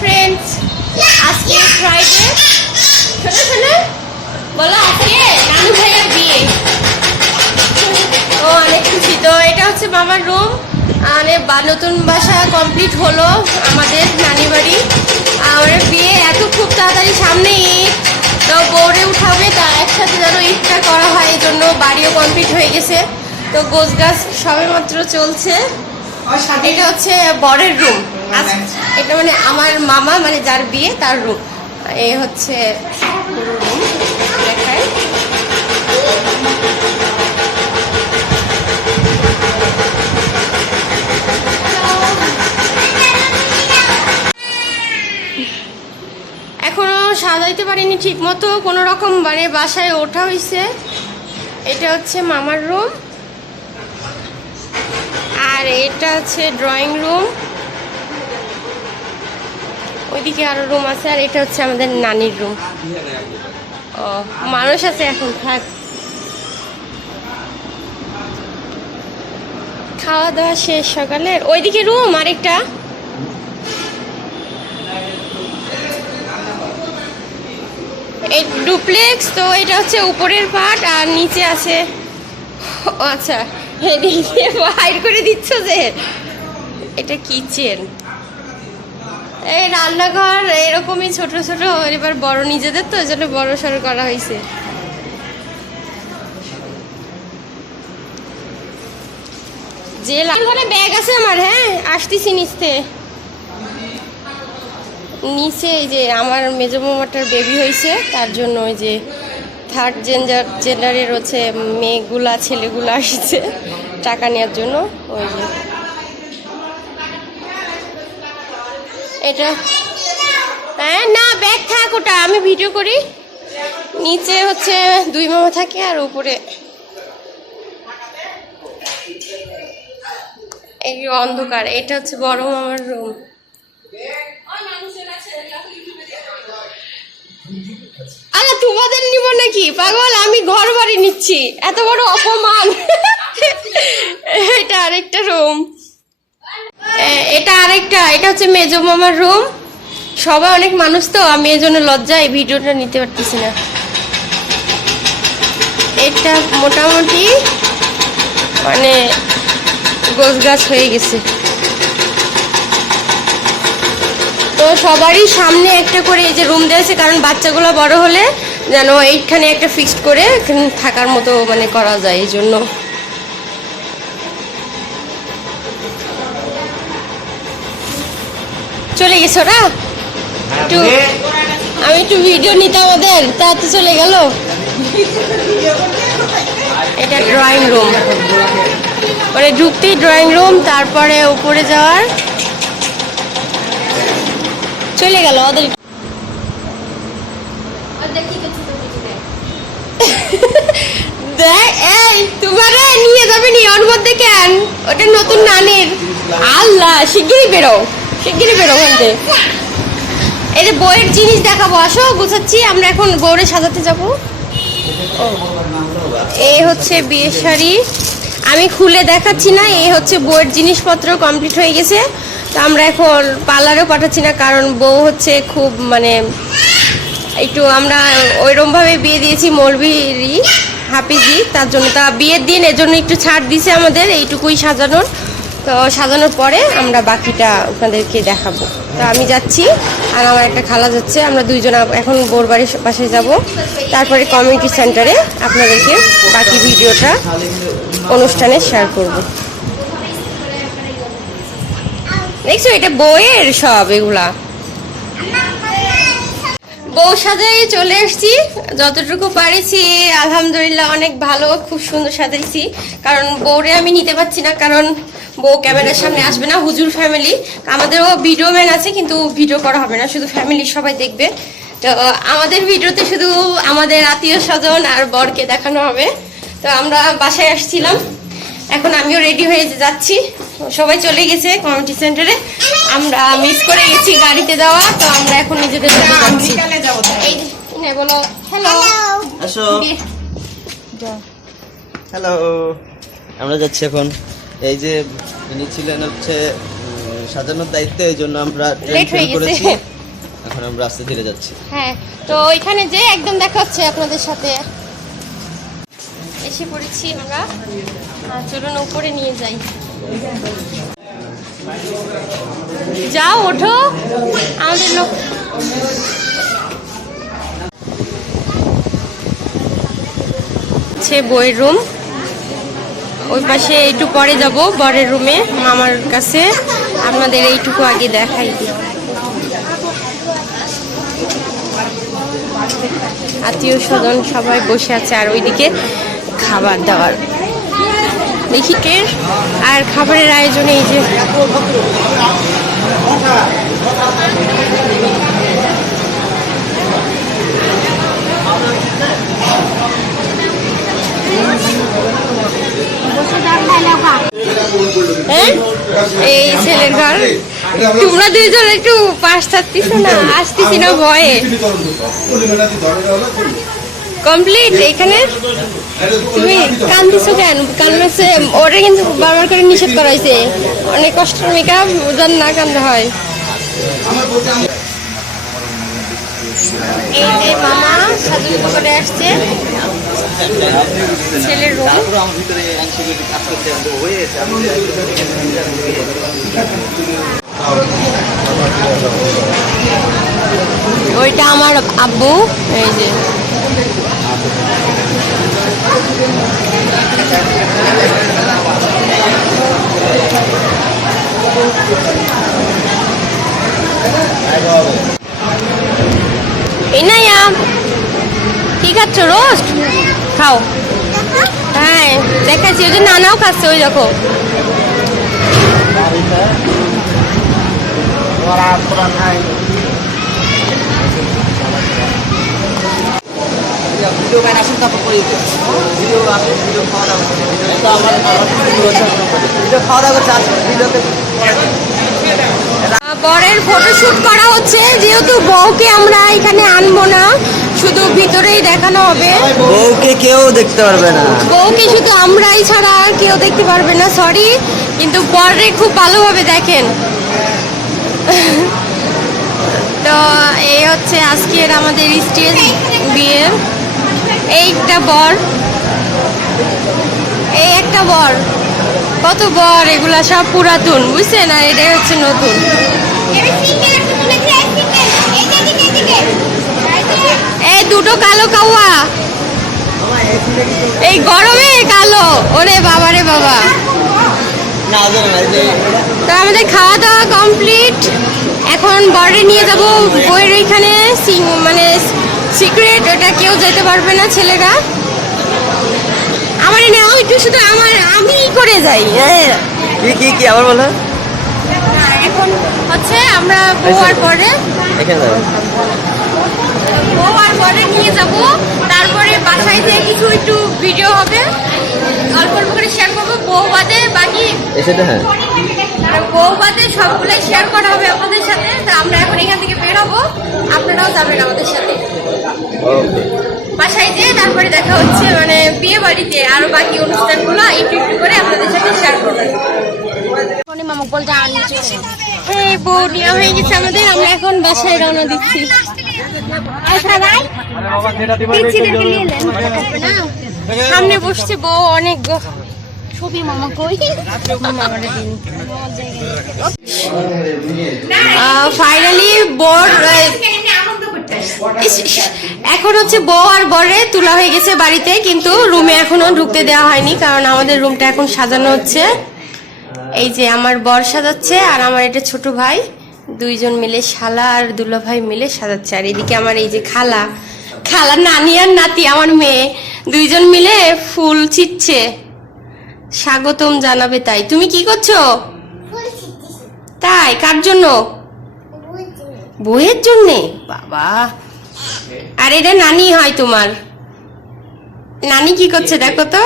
Friends আজকে Friday শোনো শোনো বলো আজকে নানু ভাইয়ের বিয়ে। ও অনেক খুশি। তো এটা হচ্ছে মামার রুম মানে নতুন বাসা কমপ্লিট হলো আমাদের নানি বাড়ি। আমার বিয়ে এত খুব তাড়াতাড়ি সামনে ঈদ তো বৌড়ে উঠাবে তা একসাথে যেন ঈদটা করা হয় এই জন্য বাড়িও কমপ্লিট হয়ে গেছে। তো গোছ গাছ সবে মাত্র চলছে এটা হচ্ছে বরের রুম এটা মানে আমার মামা মানে যার বিয়ে তার রুম এ হচ্ছে পুরো রুম দেখায় এখনও সাজাইতে পারিনি ঠিক মতো কোনো রকম মানে বাসায় ওঠা হয়েছে এটা হচ্ছে মামার রুম। আর এটা হচ্ছে ড্রয়িং রুম ওইদিকে আরও রুম আছে? আর এটা হচ্ছে আমাদের নানির রুম ও, মানুষ আছে এখন, থাক। খাওয়া দাওয়া শেষ সকালের ওইদিকে রুম আরেকটা। এই ডুপ্লেক্স তো এটা হচ্ছে উপরের পার্ট আর নিচে আছে। আচ্ছা। এদিকে বাইর করে দিচ্ছ যে? এটা কিচেন এই রান্নাঘর এরকমই ছোট ছোট, এবার বড় নিজেদের তো জন্য বড় সড়ো করা হয়েছে। যে ঘরে ব্যাগ আছে আমার হ্যাঁ? আসতেছি নিচতে। নিচে এই যে আমার মেজো মামাটার বেবি হয়েছে, তার জন্য ওই যে থার্ড জেন্ডার জেন্ডারের হচ্ছে মেয়েগুলা, ছেলেগুলা আসছে টাকা নেওয়ার জন্য, ওই যে। এটা। হ্যাঁ না ব্যাগ থাক ওটা, আমি ভিডিও করি। নিচে হচ্ছে দুই মামা থাকে আর উপরে। এই অন্ধকার, এটা হচ্ছে বড় মামার রুম আরে তোমাদের নিব নাকি? পাগল, আমি ঘর বাড়ি নিচ্ছি। এত বড় অপমান। এটা আরেকটা রুম এটা আরেকটা, এটা হচ্ছে মেজো মামার রুম সবাই অনেক মানুষ তো, আমি এই জন্য লজ্জায় ভিডিওটা নিতে পারতেছি না। এটা মোটামুটি মানে গোছ গাছ হয়ে গেছে। তো সবারই সামনে একটা করে এই যে রুম দিয়েছে কারণ বাচ্চাগুলো বড় হলে যেন এইখানে একটা ফিক্সড করে থাকার মতো মানে করা যায়, এই জন্য। চলে গেছো না? একটু আমি একটু ভিডিও নিতাম ওদের তা তো চলে গেল। এটা ড্রয়িং রুম মানে ঢুকতেই ড্রয়িং রুম তারপরে উপরে যাওয়ার। চলে গেল ওদের। তোমারে নিয়ে যাবে নি ওর মধ্যে কেন? ওটা নতুন নানের। আল্লাহ শিগগিরই বেরো। শিগগিরই বেরো ওখান থেকে। এই যে বইয়ের জিনিস দেখাবো, আসো বুঝাচ্ছি আমরা এখন বউরে সাজাতে যাব। এই হচ্ছে বিয়ের শাড়ি। আমি খুলে দেখাচ্ছি না এই হচ্ছে বউয়ের জিনিসপত্র কমপ্লিট হয়ে গেছে। তো আমরা এখন পার্লারেও পাঠাচ্ছি না, কারণ বউ হচ্ছে খুব মানে একটু আমরা ওইরকমভাবে বিয়ে দিয়েছি মৌলবিরি হাফিজি, তার জন্য। তা বিয়ের দিন এর জন্য একটু ছাড় দিছে আমাদের, এইটুকুই সাজানোর। তো সাজানোর পরে আমরা বাকিটা আপনাদেরকে দেখাবো। তো আমি যাচ্ছি, আর আমার একটা খালা যাচ্ছে, আমরা দুইজন এখন বোর বাড়ির পাশে যাব। তারপরে কমিউনিটি সেন্টারে আপনাদেরকে বাকি ভিডিওটা অনুষ্ঠানে শেয়ার করব। দেখছ, এটা বইয়ের সব এগুলা। বউ সাজাই চলে এসেছি, যতটুকু পারেছি, আলহামদুলিল্লাহ অনেক ভালো, খুব সুন্দর সাজাইছি। কারণ বউরে আমি নিতে পারছি না, কারণ বউ ক্যামেরার সামনে আসবে না হুজুর ফ্যামিলি আমাদেরও ভিডিও ম্যান আছে কিন্তু ভিডিও করা হবে না শুধু ফ্যামিলি সবাই দেখবে। তো আমাদের ভিডিওতে শুধু আমাদের আত্মীয় স্বজন আর বরকে দেখানো হবে। তো আমরা বাসায় আসছিলাম। এখন আমিও রেডি হয়ে যাচ্ছি। সবাই চলে গেছে কমিউনিটি সেন্টারে আমরা মিস করে গেছি গাড়িতে যাওয়া। তো আমরা এখন নিজেদের মতো যাচ্ছি। এই যে, নে বলো হ্যালো আসো। হ্যালো আমরা যাচ্ছি এখন। এই যে ইনি ছিলেন হচ্ছে সাজানোর দায়িত্ব এই জন্য আমরা ট্রেন হয়ে ফেল। করেছি। এখন আমরা আস্তে ধীরে যাচ্ছি। হ্যাঁ তো ওইখানে যে একদম দেখা হচ্ছে আপনাদের সাথে। এসে পড়েছি আমরা। চলুন উপরে নিয়ে যাই। যাও ওঠো। আমাদের লোক বইয়ের রুম। ওই পাশে একটু পরে যাব, বরের রুমে মামার কাছে। আপনাদের এইটুকু আগে দেখাই আত্মীয় স্বজন সবাই বসে আছে আর ওইদিকে খাবার দাবার দেখি কে। আর খাবারের আয়োজনে এই যে এই ছেলের ঘর। তোমরা দুইজন একটু পাশ থাকতিস না? আসতেছি না ভয়ে। কমপ্লিট এখানে? তুমি কান্দিছো কেন? কারণ হচ্ছে ওটা কিন্তু বারবার করে নিষেধ করা হয়েছে অনেক কষ্টের মেকআপ যেন না কান্দা হয়। এই যে মামা সাজুগুজু করে আসছে। ছেলের রুম ওইটা আমার আব্বু এই যে। ইয়া। কি খাচ্ছ রোস্ট? খাও। হ্যাঁ দেখাচ্ছি, ওই যে নানাও খাচ্ছে, ওই দেখো। বরের ফটোশুট করা হচ্ছে, যেহেতু বউকে আমরা এখানে আনব না শুধু ভিতরেই দেখানো হবে। বউকে কেউ দেখতে পারবে না। বউকে শুধু আমরাই ছাড়া আর কেউ দেখতে পারবে না সরি কিন্তু বরে খুব ভালোভাবে দেখেন। তো এই হচ্ছে আজকের আমাদের স্টেজ বিয়ে এইটা বর। এই একটা বর। কত বর এগুলা সব পুরাতন বুঝছেন? আর এটাই হচ্ছে নতুন। দুটো কালো কাওয়া এই গরমে কালো। ওরে বাবা রে বাবা। তো আমাদের খাওয়া দাওয়া কমপ্লিট এখন বরে নিয়ে যাব বইয়ের সিং- মানে সিক্রেট ওটা কেউ যেতে পারবে না ছেলেরা। আমার নেওয়া একটু শুধু আমার আমি করে যাই হ্যাঁ। কি কি কি আবার বলো। এখন হচ্ছে আমরা বউয়ার পরে। এখানে যাবে নিয়ে যাব। তারপরে বাসায় যেয়ে কিছু একটু ভিডিও হবে। অল্প অল্প করে শেয়ার করব। বউ বাদে বাকি তো হ্যাঁ। আর বাদে সবগুলাই শেয়ার করা হবে আপনাদের সাথে। তা আমরা এখন এখান থেকে বের হব আপনারাও যাবেন আমাদের সাথে। ওকে বাসায় যেয়ে তারপরে দেখা হচ্ছে মানে বিয়ে বাড়িতে আরও বাকি অনুষ্ঠানগুলো একটু একটু করে আপনাদের সাথে শেয়ার করবেন মামা বলতে নিচে হ্যাঁ বউ নেওয়া হয়ে গেছে আমাদের। আমরা এখন বাসায় রওনা দিচ্ছি। না। সামনে বসছে বউ অনেক ছবি মামা কই? ফাইনালি বোর এখন হচ্ছে বউ আর বরে তোলা হয়ে গেছে বাড়িতে কিন্তু রুমে এখনও ঢুকতে দেওয়া হয়নি কারণ আমাদের রুমটা এখন সাজানো হচ্ছে। এই যে আমার বর সাজাচ্ছে আর আমার এটা ছোট ভাই। দুইজন মিলে শালা আর দুলা ভাই মিলে সাজাচ্ছে। আর এদিকে আমার এই যে খালা খালা নানি আর নাতি আমার মেয়ে দুইজন মিলে ফুল ছিটছে। স্বাগতম জানাবে তাই। তুমি কি করছ? তাই? কার জন্য? বইয়ের জন্যে? বাবা। আর এটা নানি হয় তোমার। নানি কি করছে দেখো তো।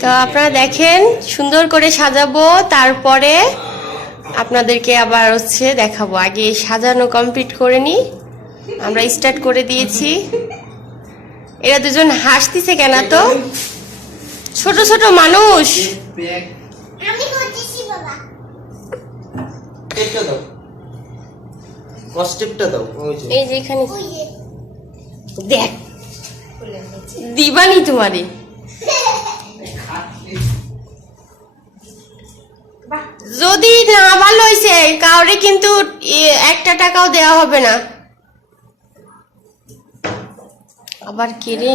তো আপনারা দেখেন সুন্দর করে সাজাবো তারপরে আপনাদেরকে আবার হচ্ছে দেখাবো। আগে সাজানো কমপ্লিট করে নি আমরা স্টার্ট করে দিয়েছি। এরা দুজন হাসতিছে কেন তো ছোট ছোট মানুষ। এই যে এখানে। দেখ দিবানি তোমারে। যদি না ভালো হয়েছে কাউরে কিন্তু একটা টাকাও দেওয়া হবে না। আবার কি রে?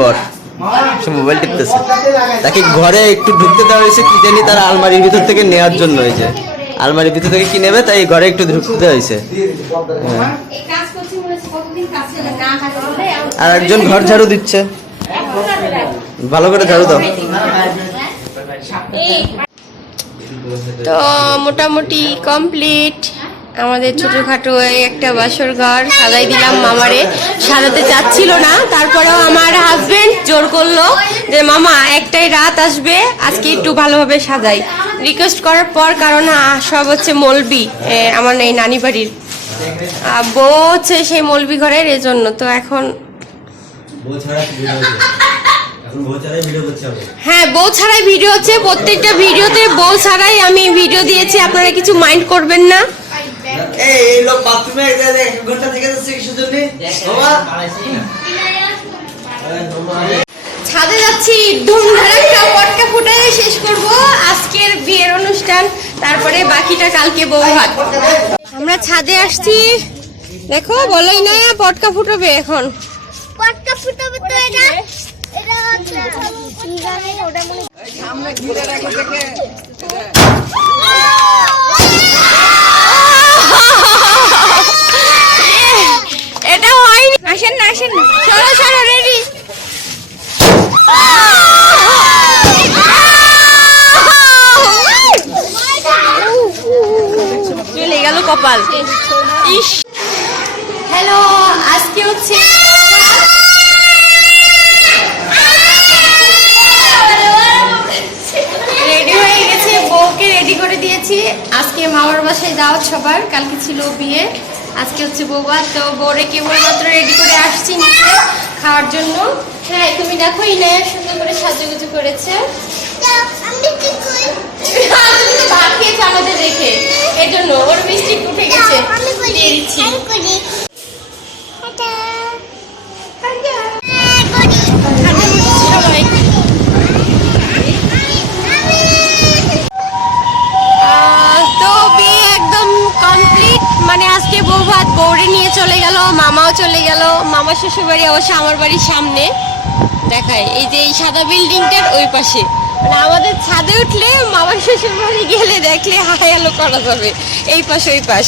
বর। সে মোবাইল টিপতেছে। তাকে ঘরে একটু ঢুকতে দেওয়া হয়েছে, কি জানি তার আলমারির ভিতর থেকে নেওয়ার জন্য হয়েছে আলমারির ভিতর থেকে কি নেবে, তাই ঘরে একটু ঢুকতে হয়েছে। হ্যাঁ। আর একজন ঘর ঝাড়ু দিচ্ছে। ভালো করে ঝাড়ু দাও। তো মোটামুটি কমপ্লিট। আমাদের ছোটখাটো একটা বাসর ঘর সাজাই দিলাম মামারে। সাজাতে চাচ্ছিল না তারপরেও আমার হাজবেন্ড জোর করল যে মামা একটাই রাত আসবে আজকে একটু ভালোভাবে সাজাই। রিকোয়েস্ট করার পর কারণ সব হচ্ছে মলবি আমার এই নানি বাড়ির। বউ হচ্ছে সেই মলবি ঘরের এজন্য তো এখন হ্যাঁ বউ ছাড়াই ভিডিও হচ্ছে প্রত্যেকটা ভিডিওতে বউ ছাড়াই আমি ভিডিও দিয়েছি আপনারা কিছু মাইন্ড করবেন না। এই এই লোক বাথরুমে এক ঘণ্টা থেকে যাচ্ছে কিসের জন্য? ছাদে যাচ্ছি ধুমধারাক্কা পটকা ফুটায় শেষ করব। আজকের বিয়ের অনুষ্ঠান তারপরে বাকিটা কালকে বউ ভাত। আমরা ছাদে আসছি। দেখো বলোই না পটকা ফুটবে এখন। পটকা ফুটাবে তো এটা। এটা কি জানি ওটা মনে এটা হয়নি আসেন না আসেন না সরো সরো রেডি চলে গেল কপাল ইস হ্যালো আজকে হচ্ছে রেডি হয়ে গেছে বউকে রেডি করে দিয়েছি আজকে মামার বাসায় যাওয়া কালকে ছিল বিয়ে। আজকে হচ্ছে বৌবা তো বউরে কেবলমাত্র রেডি করে আসছি নিচে খাওয়ার জন্য। হ্যাঁ তুমি দেখো ইনায়া সুন্দর করে সাজুগুজু করেছে। হ্যাঁ, তো আজকে বউ নিয়ে চলে গেল মামাও চলে গেল। মামা শ্বশুর বাড়ি অবশ্য আমার বাড়ির সামনে। দেখায় এই যে এই সাদা বিল্ডিংটার ওই পাশে। মানে আমাদের ছাদে উঠলে মামা শ্বশুর বাড়ি গেলে দেখলে হাই আলো করা যাবে এই পাশ ওই পাশ।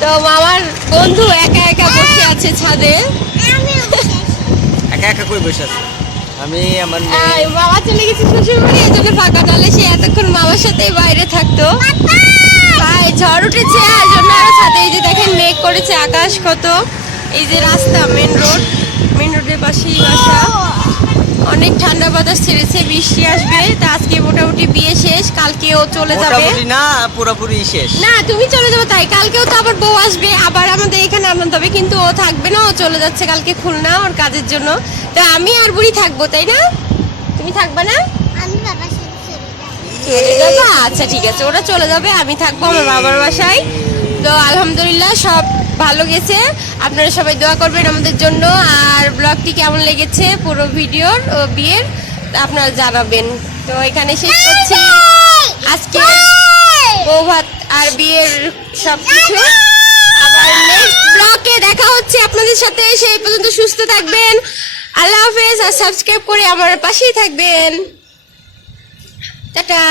তো মামার বন্ধু একা একা বসে আছে ছাদে। একা একা করে বসে আছে? আমি আমার মামা চলে গেছে শ্বশুর বাড়ি এই জন্য ফাঁকা। তাহলে সে এতক্ষণ মামার সাথে বাইরে থাকতো। তাই ঝড় উঠেছে এই জন্য আরও ছাদে এই যে দেখেন মেঘ করেছে আকাশ কত। এই যে রাস্তা মেন রোড মেন রোডের পাশেই বাসা। অনেক ঠান্ডা বাতাস ছেড়েছে বৃষ্টি আসবে। তা আজকে মোটামুটি বিয়ে শেষ কালকেও চলে যাবে। না পুরোপুরি শেষ। না তুমি চলে যাবে তাই। কালকেও তো আবার বউ আসবে আবার আমাদের এখানে আনন্দ হবে কিন্তু ও থাকবে না ও চলে যাচ্ছে কালকে খুলনা ওর কাজের জন্য। তো আমি আর বুড়ি থাকব তাই না? তুমি থাকবে না? আমি বাবার সাথে চলে যাব? আচ্ছা ঠিক আছে ওরা চলে যাবে আমি থাকব আমার বাবার বাসায়। তো আলহামদুলিল্লাহ সব ভালো গেছে। আপনারা সবাই দোয়া করবেন আমাদের জন্য। আর ব্লগটি কেমন লেগেছে পুরো ভিডিওর ও বিয়ের, আপনারা জানাবেন। তো এখানে শেষ করছি। আজকে বউ ভাত আর বিয়ের সব কিছু আবার ব্লগে দেখা হচ্ছে আপনাদের সাথে। সেই পর্যন্ত সুস্থ থাকবেন। আল্লাহ হাফেজ। আর সাবস্ক্রাইব করে আমার পাশেই থাকবেন। টাটা।